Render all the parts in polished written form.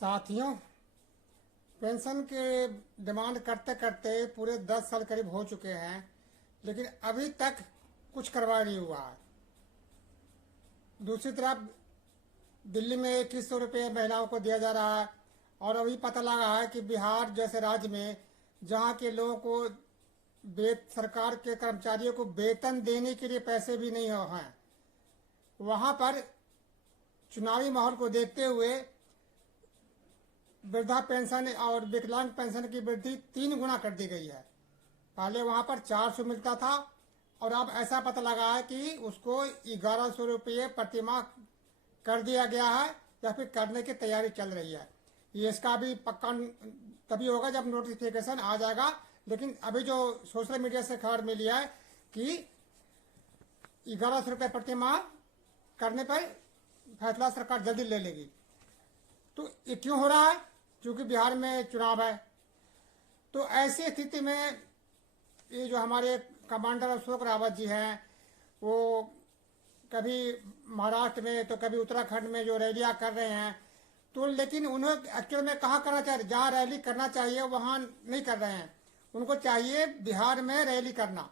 साथियों, पेंशन के डिमांड करते करते पूरे 10 साल करीब हो चुके हैं, लेकिन अभी तक कुछ करवा नहीं हुआ है। दूसरी तरफ दिल्ली में 2100 रुपये महिलाओं को दिया जा रहा है, और अभी पता लगा है कि बिहार जैसे राज्य में जहाँ के लोगों को सरकार के कर्मचारियों को वेतन देने के लिए पैसे भी नहीं हैं, वहाँ पर चुनावी माहौल को देखते हुए वृद्धा पेंशन और विकलांग पेंशन की वृद्धि 3 गुना कर दी गई है। पहले वहाँ पर 400 मिलता था, और अब ऐसा पता लगा है कि उसको 1100 रुपये प्रतिमाह कर दिया गया है, या फिर करने की तैयारी चल रही है। ये इसका भी पक्का तभी होगा जब नोटिफिकेशन आ जाएगा, लेकिन अभी जो सोशल मीडिया से खबर मिली है कि 1100 रुपये प्रतिमाह करने पर फैसला सरकार जल्दी ले लेगी। तो ये क्यों हो रहा है? क्योंकि बिहार में चुनाव है। तो ऐसी स्थिति में ये जो हमारे कमांडर अशोक रावत जी हैं, वो कभी महाराष्ट्र में तो कभी उत्तराखंड में जो रैलियां कर रहे हैं, तो लेकिन उन्हें एक्चुअल में कहाँ करना चाहिए? जहाँ रैली करना चाहिए वहाँ नहीं कर रहे हैं। उनको चाहिए बिहार में रैली करना।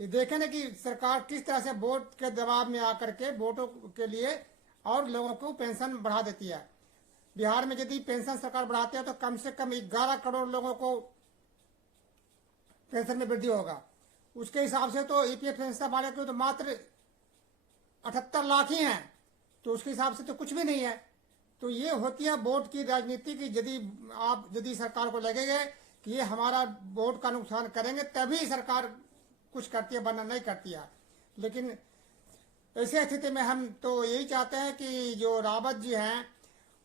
ये देखें ना कि सरकार किस तरह से वोट के दबाव में आकर के वोटों के लिए और लोगों को पेंशन बढ़ा देती है। बिहार में यदि पेंशन सरकार बढ़ाती है तो कम से कम 11 करोड़ लोगों को पेंशन में वृद्धि होगा। उसके हिसाब से तो ईपीएफ पेंशन वाले को तो मात्र 78 लाख ही हैं, तो उसके हिसाब से तो कुछ भी नहीं है। तो ये होती है वोट की राजनीति की। यदि सरकार को लगेगा कि ये हमारा वोट का नुकसान करेंगे तभी सरकार कुछ करती है, वरना नहीं करती है। लेकिन ऐसी स्थिति में हम तो यही चाहते हैं कि जो रावत जी हैं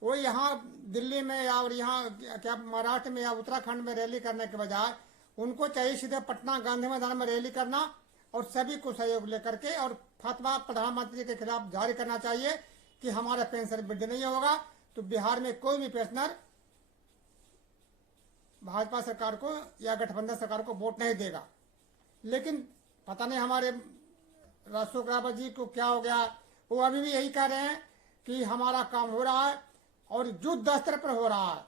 वो यहाँ दिल्ली में या और यहाँ क्या महाराष्ट्र में या उत्तराखंड में रैली करने के बजाय उनको चाहिए सीधे पटना गांधी मैदान में रैली करना, और सभी को सहयोग लेकर के और फतवा प्रधानमंत्री के खिलाफ जारी करना चाहिए कि हमारा पेंशन वृद्धि नहीं होगा। तो बिहार में कोई भी पेंशनर भाजपा सरकार को या गठबंधन सरकार को वोट नहीं देगा। लेकिन पता नहीं हमारे अशोक रावत जी को क्या हो गया, वो अभी भी यही कह रहे हैं कि हमारा काम हो रहा है, और युद्ध स्तर पर हो रहा है,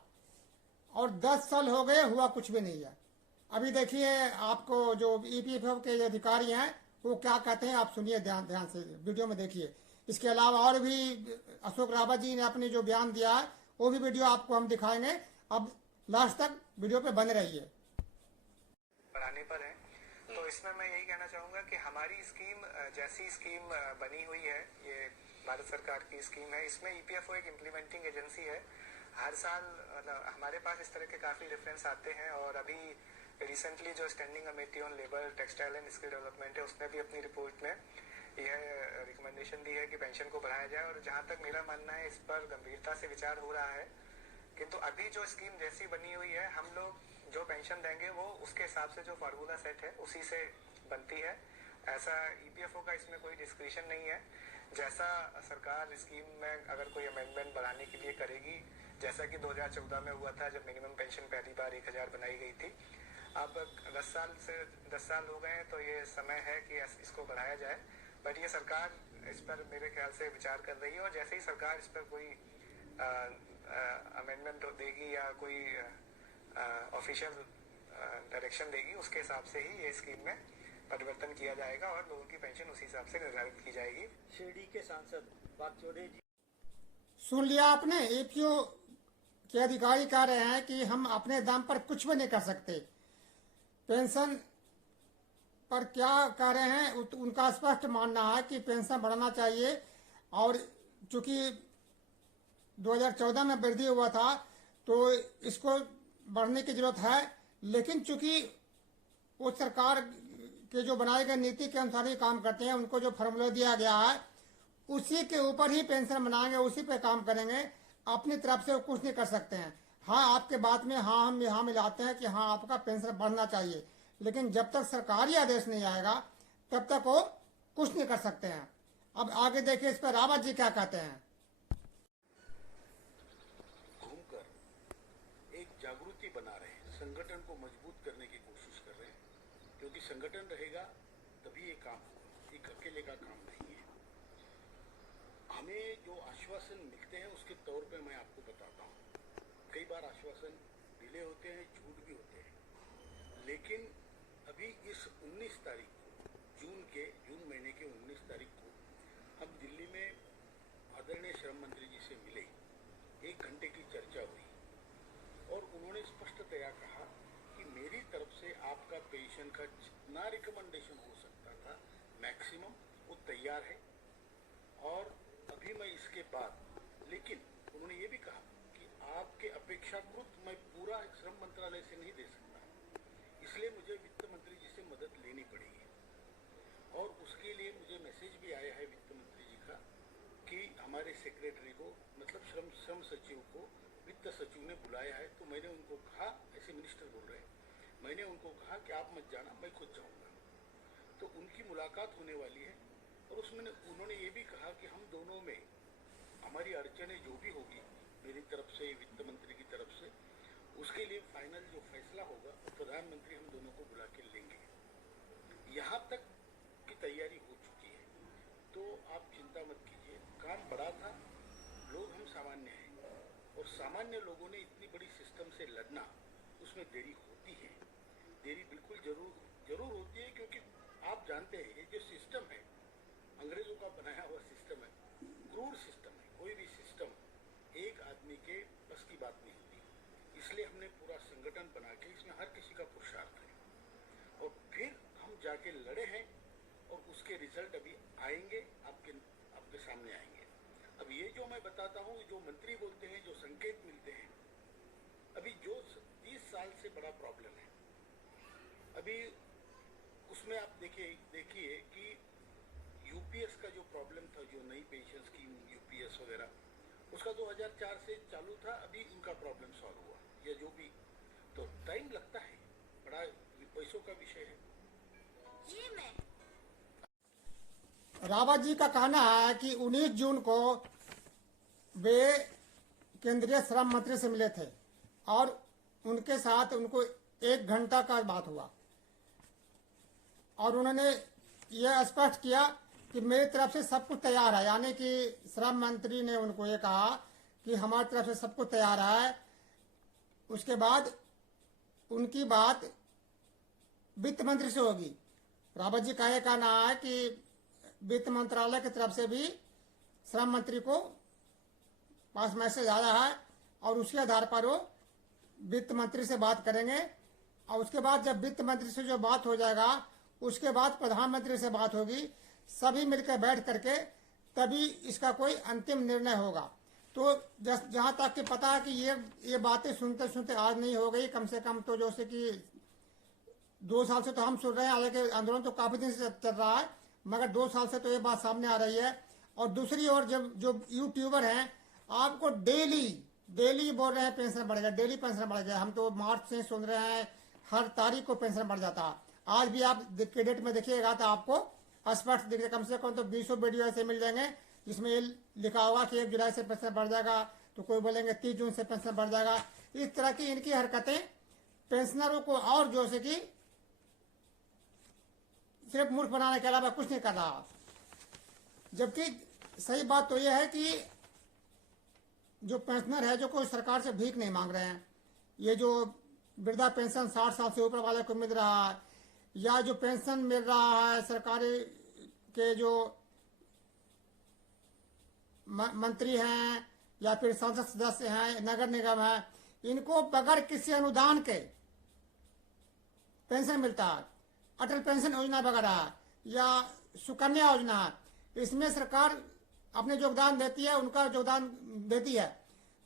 और 10 साल हो गए हुआ कुछ भी नहीं है। अभी देखिए, आपको जो ईपीएफओ के अधिकारी हैं वो क्या कहते हैं, आप सुनिए ध्यान से, वीडियो में देखिए। इसके अलावा और भी अशोक रावत जी ने अपने जो बयान दिया है वो भी वीडियो आपको हम दिखाएंगे। अब लास्ट तक वीडियो पे बने रहिए। बढ़ाने पर है, तो इसमें मैं यही कहना चाहूँगा कि हमारी स्कीम जैसी स्कीम बनी हुई है, ये भारत सरकार की स्कीम है, इसमें ईपीएफओ एक इम्प्लीमेंटिंग एजेंसी है। हर साल हमारे पास इस तरह के काफ़ी रेफरेंस आते हैं, और अभी रिसेंटली जो standing committee on labour, textile and skill development है, उसने भी अपनी रिपोर्ट में यह रिकमेंडेशन दी है कि पेंशन को बढ़ाया जाए। और जहाँ तक मेरा मानना है, इस पर गंभीरता से विचार हो रहा है। किंतु अभी जो स्कीम जैसी बनी हुई है, हम लोग जो पेंशन देंगे वो उसके हिसाब से जो फार्मूला सेट है उसी से बनती है। ऐसा ईपीएफओ का इसमें कोई डिस्क्रिशन नहीं है। जैसा सरकार स्कीम में अगर कोई अमेंडमेंट बढ़ाने के लिए करेगी, जैसा कि 2014 में हुआ था जब मिनिमम पेंशन पहली बार 1000 बनाई गई थी। अब 10 साल हो गए हैं, तो ये समय है कि इसको बढ़ाया जाए। बट ये सरकार इस पर मेरे ख्याल से विचार कर रही है, और जैसे ही सरकार इस पर कोई अमेंडमेंट देगी या कोई ऑफिशियल डायरेक्शन देगी, उसके हिसाब से ही ये स्कीम में परिवर्तन किया जाएगा और लोगों की पेंशन उसी हिसाब से निर्धारित की जाएगी। शिरडी के सांसद वाकचौधरी जी, सुन लिया आपने? ईपीएफओ के अधिकारी कह रहे हैं कि हम अपने दम पर कुछ भी नहीं कर सकते। पेंशन पर क्या कह रहे हैं, उनका स्पष्ट मानना है कि पेंशन बढ़ाना चाहिए, और चूंकि 2014 में वृद्धि हुआ था तो इसको बढ़ने की जरूरत है। लेकिन चूंकि वो सरकार के जो बनाए गए नीति के अनुसार ही काम करते हैं, उनको जो फॉर्मूला दिया गया है उसी के ऊपर ही पेंशन बनाएंगे, उसी पे काम करेंगे। अपनी तरफ से वो कुछ नहीं कर सकते हैं। हाँ, आपके बात में हाँ हम यहाँ मिलाते हैं कि हाँ आपका पेंशन बढ़ना चाहिए, लेकिन जब तक सरकारी आदेश नहीं आएगा तब तक वो कुछ नहीं कर सकते हैं। अब आगे देखिए इस पर रावत जी क्या कहते हैं। घूमकर एक जागृति बना रहे हैं, संगठन को मजबूत करने की कोशिश कर रहे हैं, क्योंकि संगठन रहेगा तभी ये काम होगा, एक अकेले का काम नहीं है। हमें जो आश्वासन मिलते हैं उसके तौर पे मैं आपको बताता हूँ। बार आश्वासन डिले होते हैं, झूठ भी होते हैं, लेकिन अभी इस 19 तारीख को जून महीने के 19 तारीख को हम दिल्ली में आदरणीय श्रम मंत्री जी से मिले। 1 घंटे की चर्चा हुई और उन्होंने स्पष्टतया कहा कि मेरी तरफ से आपका पेंशन का जितना रिकमेंडेशन हो सकता था मैक्सिमम वो तैयार है, और अभी मैं इसके बाद, लेकिन उन्होंने ये भी कहा कि आपके अपेक्षाकृत मैं पूरा श्रम मंत्रालय से नहीं दे सकता, इसलिए मुझे वित्त मंत्री जी से मदद लेनी पड़ेगी। और उसके लिए मुझे मैसेज भी आया है वित्त मंत्री जी का कि हमारे सेक्रेटरी को, मतलब श्रम सचिव को वित्त सचिव ने बुलाया है। तो मैंने उनको कहा, ऐसे मिनिस्टर बोल रहे हैं, मैंने उनको कहा कि आप मत जाना, मैं खुद जाऊंगा। तो उनकी मुलाकात होने वाली है और उसमें उन्होंने ये भी कहा कि हम दोनों में हमारी अड़चनें जो भी होगी मेरी तरफ से, वित्त मंत्री की तरफ से, उसके लिए फाइनल जो फैसला होगा वो प्रधानमंत्री हम दोनों को बुला के लेंगे। यहाँ तक की तैयारी हो चुकी है, तो आप चिंता मत कीजिए। काम बड़ा था, लोग हम सामान्य हैं, और सामान्य लोगों ने इतनी बड़ी सिस्टम से लड़ना, उसमें देरी होती है, देरी बिल्कुल जरूर होती है, क्योंकि आप जानते हैं ये जो सिस्टम है अंग्रेजों का बनाया हुआ सिस्टम है, क्रूर सिस्टम है। कोई भी सिस्टम एक आदमी के बस की बात नहीं होती, इसलिए हमने पूरा संगठन बना के इसमें हर किसी का पुरुषार्थ है, और फिर हम जाके लड़े हैं, और उसके रिजल्ट अभी आएंगे, आपके सामने आएंगे। अब ये जो मैं बताता हूँ, जो मंत्री बोलते हैं, जो संकेत मिलते हैं, अभी जो 30 साल से बड़ा प्रॉब्लम है, अभी उसमें आप देखिए कि यूपीएस का जो प्रॉब्लम था, जो नई पेंशन स्कीम यूपीएस वगैरह, उसका 2004 से चालू था, अभी उनका प्रॉब्लम सॉल्व हुआ या जो भी, तो टाइम लगता है, बड़ा पैसों का विषय है। रावत जी का कहना है कि 19 जून को वे केंद्रीय श्रम मंत्री से मिले थे और उनके साथ उनको 1 घंटा का बात हुआ, और उन्होंने यह स्पष्ट किया कि मेरी तरफ से सब कुछ तैयार है, यानी कि श्रम मंत्री ने उनको ये कहा कि हमारी तरफ से सब कुछ तैयार है। उसके बाद उनकी बात वित्त मंत्री से होगी। रावत जी का यह कहना है कि वित्त मंत्रालय की तरफ से भी श्रम मंत्री को पास मैसेज आया है, और उसके आधार पर वो वित्त मंत्री से बात करेंगे, और उसके बाद जब वित्त मंत्री से जो बात हो जाएगा, उसके बाद प्रधानमंत्री से बात होगी, सभी मिलकर बैठ करके तभी इसका कोई अंतिम निर्णय होगा। तो जहाँ तक कि पता है कि ये बातें सुनते सुनते आज नहीं हो गई, कम से कम तो जैसे कि 2 साल से तो हम सुन रहे हैं, हालांकि आंदोलन तो काफी दिन से चल रहा है, मगर 2 साल से तो ये बात सामने आ रही है। और दूसरी ओर जब जो यूट्यूबर हैं, आपको डेली बोल रहे हैं पेंशन बढ़ेगा, डेली पेंशन बढ़ गया। हम तो मार्च से सुन रहे हैं, हर तारीख को पेंशन बढ़ जाता है। आज भी आप क्रेडिट में देखिएगा तो आपको स्पष्ट दिखेगा, कम से कम तो 20 वीडियो ऐसे मिल जाएंगे जिसमें ये लिखा होगा कि 1 जुलाई से पेंशन बढ़ जाएगा, तो कोई बोलेंगे 30 जून से पेंशन बढ़ जाएगा। इस तरह की इनकी हरकतें पेंशनरों को और जो से कि सिर्फ मूर्ख बनाने के अलावा कुछ नहीं कर रहा। जबकि सही बात तो यह है कि जो पेंशनर है, जो कोई सरकार से भीख नहीं मांग रहे हैं, ये जो वृद्धा पेंशन 60 साल से ऊपर वाले को मिल रहा है, या जो पेंशन मिल रहा है सरकारी के जो मंत्री हैं या फिर संसद सदस्य हैं, नगर निगम है, इनको बगैर किसी अनुदान के पेंशन मिलता है। अटल पेंशन योजना वगैरह या सुकन्या योजना, इसमें सरकार अपने योगदान देती है, उनका योगदान देती है।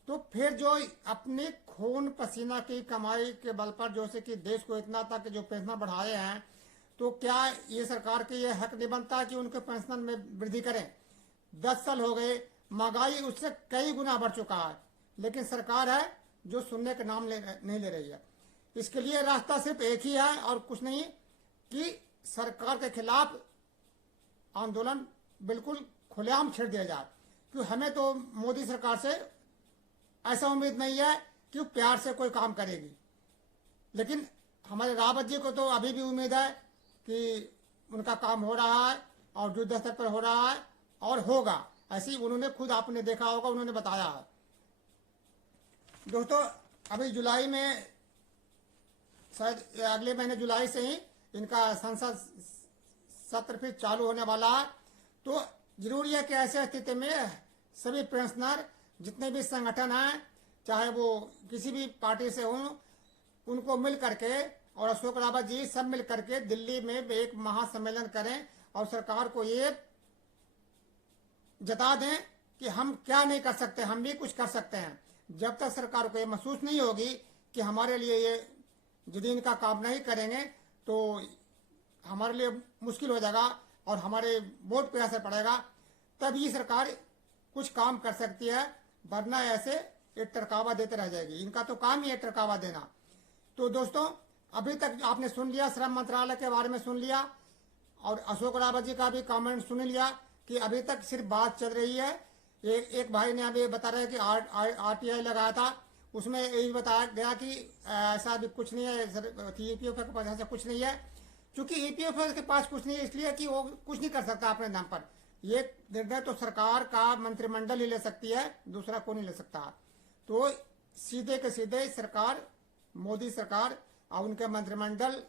तो फिर जो अपने खून पसीना की कमाई के बल पर जो से कि देश को इतना तक जो पेंशन बढ़ाए हैं, तो क्या ये सरकार के ये हक नहीं बनता कि उनके पेंशन में वृद्धि करें? 10 साल हो गए, महंगाई उससे कई गुना बढ़ चुका है, लेकिन सरकार है जो सुनने का नाम नहीं ले रही है। इसके लिए रास्ता सिर्फ एक ही है और कुछ नहीं, कि सरकार के खिलाफ आंदोलन बिल्कुल खुलेआम छेड़ दिया जाए। क्योंकि हमें तो मोदी सरकार से ऐसा उम्मीद नहीं है कि वो प्यार से कोई काम करेगी, लेकिन हमारे रावत जी को तो अभी भी उम्मीद है कि उनका काम हो रहा है और युद्ध स्तर पर हो रहा है और होगा। ऐसे ही उन्होंने खुद आपने देखा होगा, उन्होंने बताया है। दोस्तों, अभी जुलाई में, शायद अगले महीने जुलाई से ही इनका संसद सत्र फिर चालू होने वाला है। तो जरूरी है कि ऐसे स्थिति में सभी पेंशनर जितने भी संगठन हैं, चाहे वो किसी भी पार्टी से हों, उनको मिल करके और अशोक रावत जी सब मिल करके दिल्ली में एक महासम्मेलन करें और सरकार को ये जता दें कि हम क्या नहीं कर सकते, हम भी कुछ कर सकते हैं। जब तक सरकार को ये महसूस नहीं होगी कि हमारे लिए ये यदि इनका काम नहीं करेंगे तो हमारे लिए मुश्किल हो जाएगा और हमारे वोट पे असर पड़ेगा, तभी सरकार कुछ काम कर सकती है, वरना ऐसे एक टरकावा देते रह जाएगी। इनका तो काम ही है टरकावा देना। तो दोस्तों, अभी तक आपने सुन लिया, श्रम मंत्रालय के बारे में सुन लिया और अशोक रावत जी का भी कमेंट सुन लिया कि अभी तक सिर्फ बात चल रही है। एक भाई ने अभी बता रहे कि RTI लगाया था, उसमें यही बताया गया कि ऐसा भी कुछ नहीं है, EPF के पास ऐसा कुछ नहीं है। क्योंकि EPF के पास कुछ नहीं है इसलिए कि वो कुछ नहीं कर सकता अपने नाम पर। ये निर्णय तो सरकार का मंत्रिमंडल ही ले सकती है, दूसरा कोई नहीं ले सकता। तो सीधे के सीधे सरकार, मोदी सरकार और उनके मंत्रिमंडल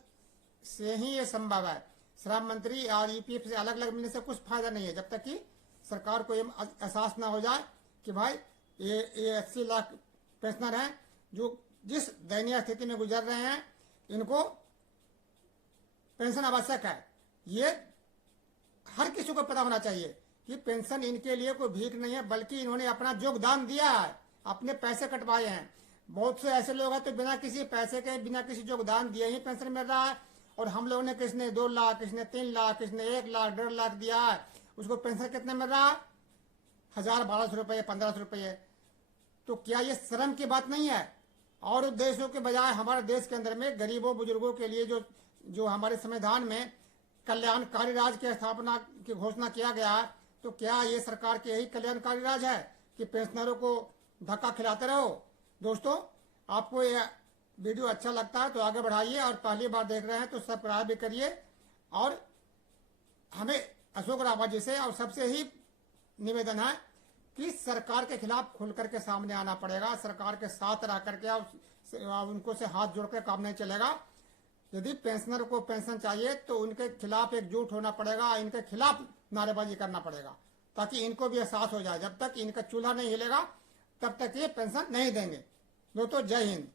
से ही ये संभव है। श्रम मंत्री और EPF से अलग अलग मिलने से कुछ फायदा नहीं है, जब तक कि सरकार को ये एहसास ना हो जाए कि भाई ये 80 लाख पेंशनर हैं जो जिस दयनीय स्थिति में गुजर रहे हैं, इनको पेंशन आवश्यक है। ये हर किसी को पता होना चाहिए कि पेंशन इनके लिए कोई भीख नहीं है, बल्कि इन्होंने अपना योगदान दिया है, अपने पैसे कटवाए हैं। बहुत से ऐसे लोग हैं तो बिना किसी पैसे के, बिना किसी योगदान दिए ही पेंशन मिल रहा है। और हम लोगों ने किसने 2 लाख, किसने 3 लाख, किसने 1 लाख, 1.5 लाख दिया है, उसको पेंशन कितने मिल रहा है? 1000-1200 रुपये, 1500 रुपये। तो क्या ये शर्म की बात नहीं है? और देशों के बजाय हमारे देश के अंदर में गरीबों बुजुर्गों के लिए जो हमारे संविधान में कल्याणकारी राज की स्थापना की घोषणा किया गया है, तो क्या ये सरकार की यही कल्याणकारी राज है कि पेंशनरों को धक्का खिलाते रहो? दोस्तों, आपको ये वीडियो अच्छा लगता है तो आगे बढ़ाइए, और पहली बार देख रहे हैं तो सब्सक्राइब भी करिए। और हमें अशोक रावत जी से और सबसे ही निवेदन है कि सरकार के खिलाफ खुल करके सामने आना पड़ेगा, सरकार के साथ रह करके और उनको से हाथ जोड़ कर काम नहीं चलेगा। यदि पेंशनर को पेंशन चाहिए तो उनके खिलाफ एकजुट होना पड़ेगा, इनके खिलाफ नारेबाजी करना पड़ेगा, ताकि इनको भी एहसास हो जाए। जब तक इनका चूल्हा नहीं हिलेगा तब तक ये पेंशन नहीं देंगे। दोस्तों, जय हिंद।